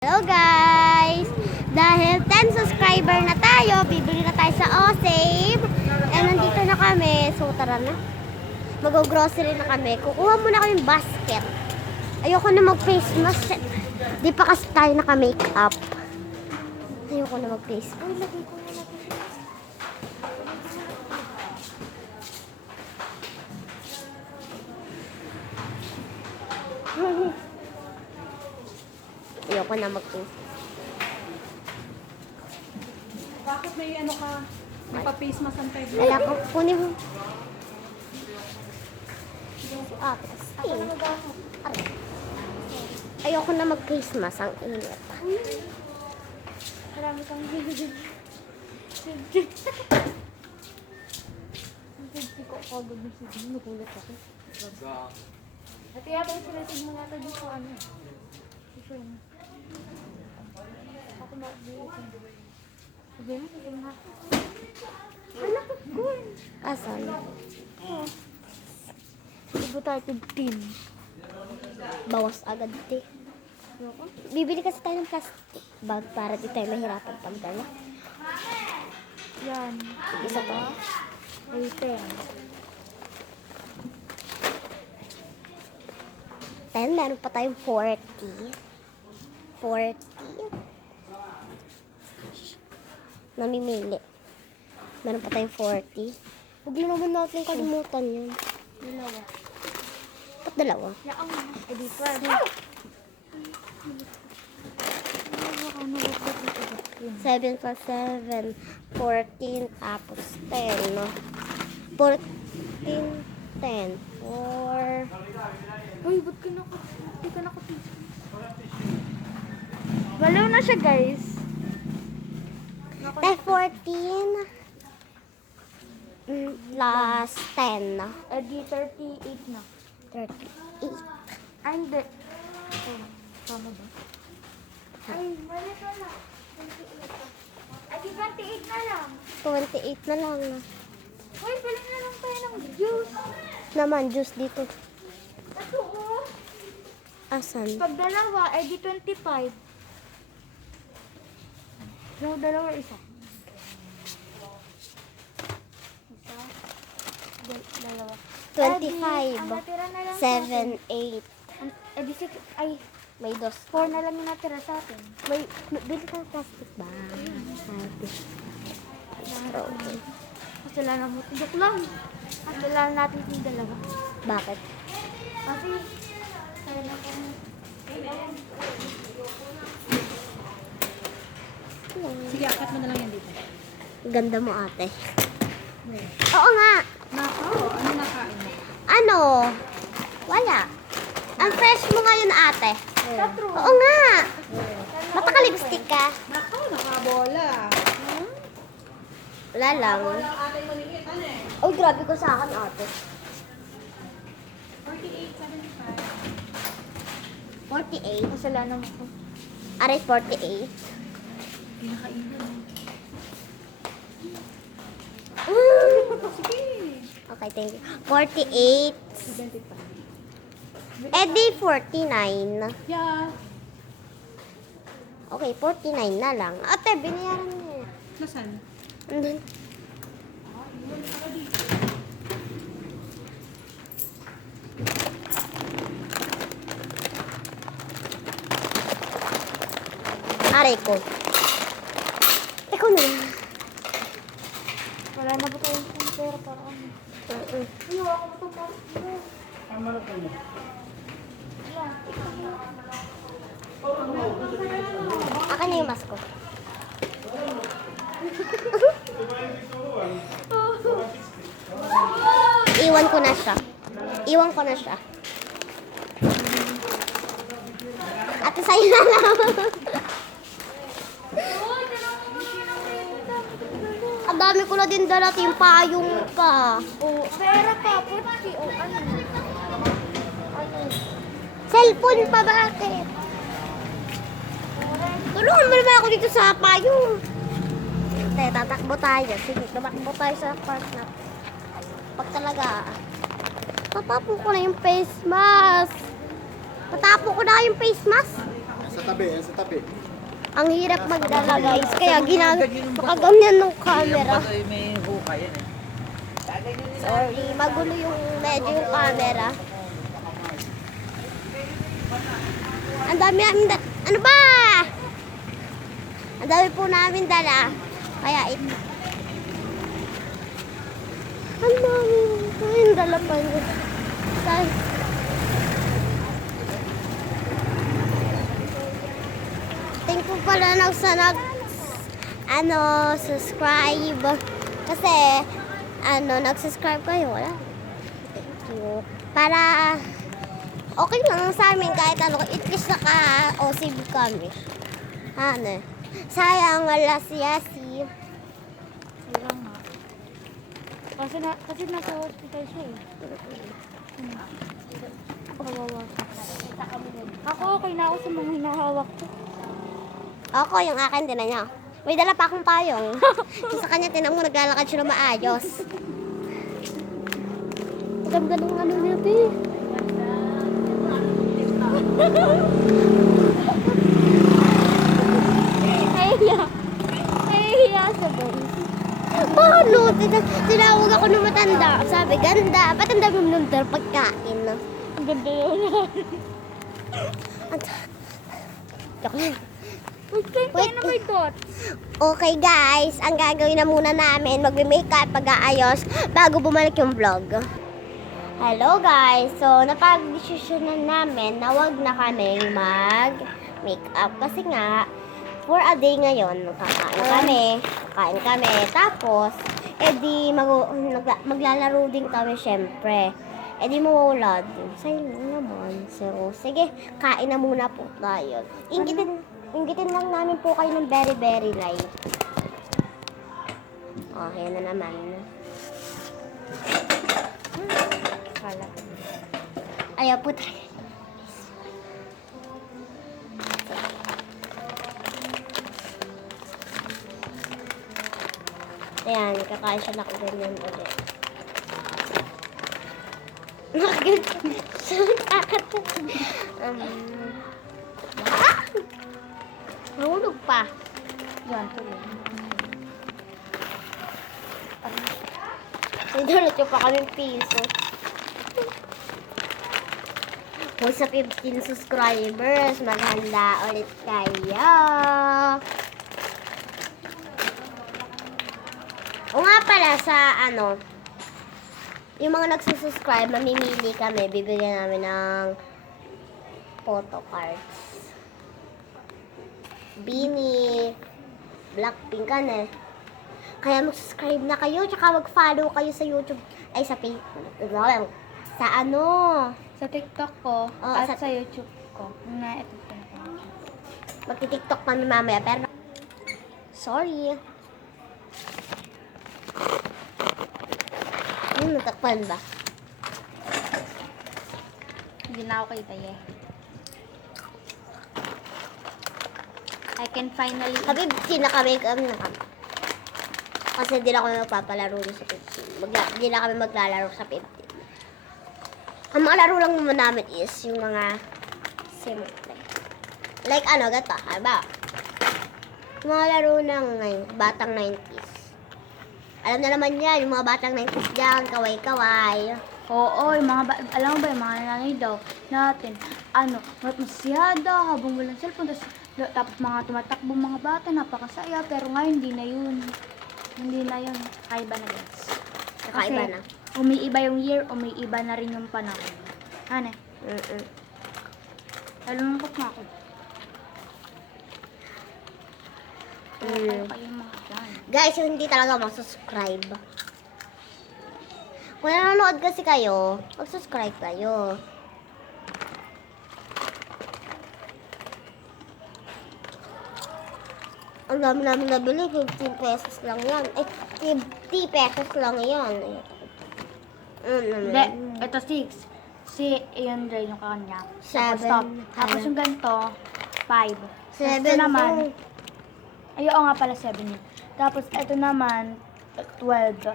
Hello guys! Dahil 10 subscriber na tayo, bibili na tayo sa O-Save. And nandito na kami. So tara na. Mag-grocery na kami. Kukuha muna kami basket. Ayoko na mag-face mask. Di pa kasi tayo naka-make up. Ayoko na mag-face mask. Ay, lagay ko na natin. Ayoko na mag-face. Bakit may ano ka? May pa-face mask ang tayo. Wala ko. Kunin mo. Ayoko na mag-face mask. Ang init. Marami kang bibigyan. Hindi ko kagod na sige. Nagulat ako. At yata yung sinasid mo natin dito ano. Ako mag-bibigyan. Sabi mo, sige mo ako. Anak ko. Asan? Ibo tayo 15. Bawas agad eh. Bibili kasi tayo ng plastic bag para di tayo mahirapan pagdala. Yan. Isa pa. Waiting. 10, meron pa tayong 40. 40. Namimili. Meron pa tayong 40. Huwag na naman natin kalimutan yun. Dalawa. Ba't dalawa? Yaang editor. Ano 7 plus 7. 14. Tapos 10, no? 14. 10. 4. Uy, ba't ka hindi ka nakapisa? Balaw na siya, guys. Eh, 14. Plus 10, no? Edi 38 na. 38. Ay, hindi. Oh, tama ba? Ay, mali ka na. 28. Edi 28 na lang. 28 na lang, no? Uy, balik na lang tayo ng juice. Naman, juice dito. Ito, oh. Asan? Pag dalawa, edi 25. No, dalawa isa. Isa. Dalawa. 25. Ang natira na lang 7, 8. Edi 6, ay, May dos. 4 na lang yung natira sa atin. May, bili kang plastic ba? Sabi. Okay. Kasalanan mo. Joke lang. Kasalanan natin yung dalawa. Bakit? Kasi, kaya na kami. Sige, akat mo na lang yan dito. Ganda mo, ate. Oo nga. Nako, ano nakain mo? Ano? Wala. Ang fresh mo ngayon, ate. Tatro. Oo nga. Mataka-lipstick ka. Nako, nakabola. Wala lang. Oh, grabe ko sa akin, ate. 48.75. 48. Kasalanan mo ko. Aray, 48. Pinakainan. Sige. Okay, thank you. 48. 75. Eh, di 49. Yeah. Okay, 49 na lang. Ate, binayaran niya. Nasaan? Andun. Aray ko. Ikaw na. Wala na ba tayong pera para ano? Iwa ako ito pa. Akin na yung mask ko. Iwan ko na siya. Iwan ko na siya. Ate, sa'yo na lang. Ang dami ko na din dala, yung payong pa. Oh, pera pa. Putsi. Oh, ano? Cellphone pa, bakit? Tulungan mo naman ako dito sa payong. Hindi, tatakbo tayo. Sige, tatakbo tayo sa park na. Pag talaga, tatapo ko na yung face mask. Tatapo ko na yung face mask. Sa tabi, yan sa tabi. Ang hirap magdala guys, kaya nakaganyan ng camera. May hukay yan eh. Sorry, magulo yung medyo yung camera. Ang dami namin ano ba? Ang dami po namin dala. Kaya ang dami. Ayun, dala pa yun. Thank you pala subscribe. Kasi, nag-subscribe kayo. Wala. Thank you. Para, okay lang sa amin kahit at least naka-OCB kami. Sayang, wala si Yasi. Wala nga. Kasi nasa hospital siya eh. Kawawa. Ako okay na ako sa mga hinahawak ko. Ako, yung akin, din na niya. May dala pa akong payong. Sa kanya, tinan mo, naglalakad siya na maayos. Ganong ano niya, te. Nahihiya sa boys. Paano? Tinawag ako ng matanda. Sabi, ganda. Ba't ang dami mo nung pagkain? Ang ganda yun. Joke lang. Wait, na may dot. Okay guys, ang gagawin na muna namin, magme-makeup, pag-aayos, bago bumalik yung vlog. Hello guys, so napag-desisyonan namin na wag na kaming mag-makeup. Kasi nga, for a day ngayon, kakain kami. Tapos, maglalaro din kami syempre. Mawawala din. Sayang naman. So, sige, kain na muna po tayo. Inggitin lang namin po kayo ng very, very light. Oh, yan na naman. Ayaw po tayo. Ayan, kakain siya lang ganyan ulit. Nahulog pa. Yan, tuloy. Nidulot yung pa kami piso. Kung sa 15 subscribers, maghanda ulit kayo. O nga pala sa yung mga nagsusubscribe, mamimili kami, bibigyan namin ng photo cards. Beanie, Blackpink Kaya mag-subscribe na kayo, tsaka mag-follow kayo sa YouTube, ay sa Facebook, sa Sa TikTok ko at sa sa YouTube ko. Na ito. magti-TikTok kami mamaya, pero sorry. Natakpan ba? Hindi na ako kita eh. I can finally... Sabi, naka-make up na kami. Kasi di na kami magpapalaro sa 15. Di na kami maglalaro sa 15. Ang mga laro lang naman namin is yung mga simple. Like gato, ba? Yung mga laro ng batang 90s. Alam na naman yan, yung mga batang 90s dyan, kaway-kaway. Oo, yung mga alam mo ba, yung mga nanay daw natin, masyada habang walang cellphone, tapos mga tumatakbo mga bata, napakasaya, pero ngayon hindi na yun. Hindi na yun. Kaiba na guys. Kakaiba na. Umiiba yung year, umiiba na rin yung panahon. Ano? Nalulungkot na ako. Kayo mga dyan. Guys, yung hindi talaga mag-subscribe. Kung nanonood kasi kayo, mag-subscribe kayo. Ang dami namin nabili, 15 pesos lang yan. 50 pesos lang yan. Hindi, ito 6. Si Ian Ray yung kanya. Tapos 7. stop. Tapos yung ganito, 5. 7 Ito naman, ay, oo nga pala 7 yun. Tapos ito naman, 12.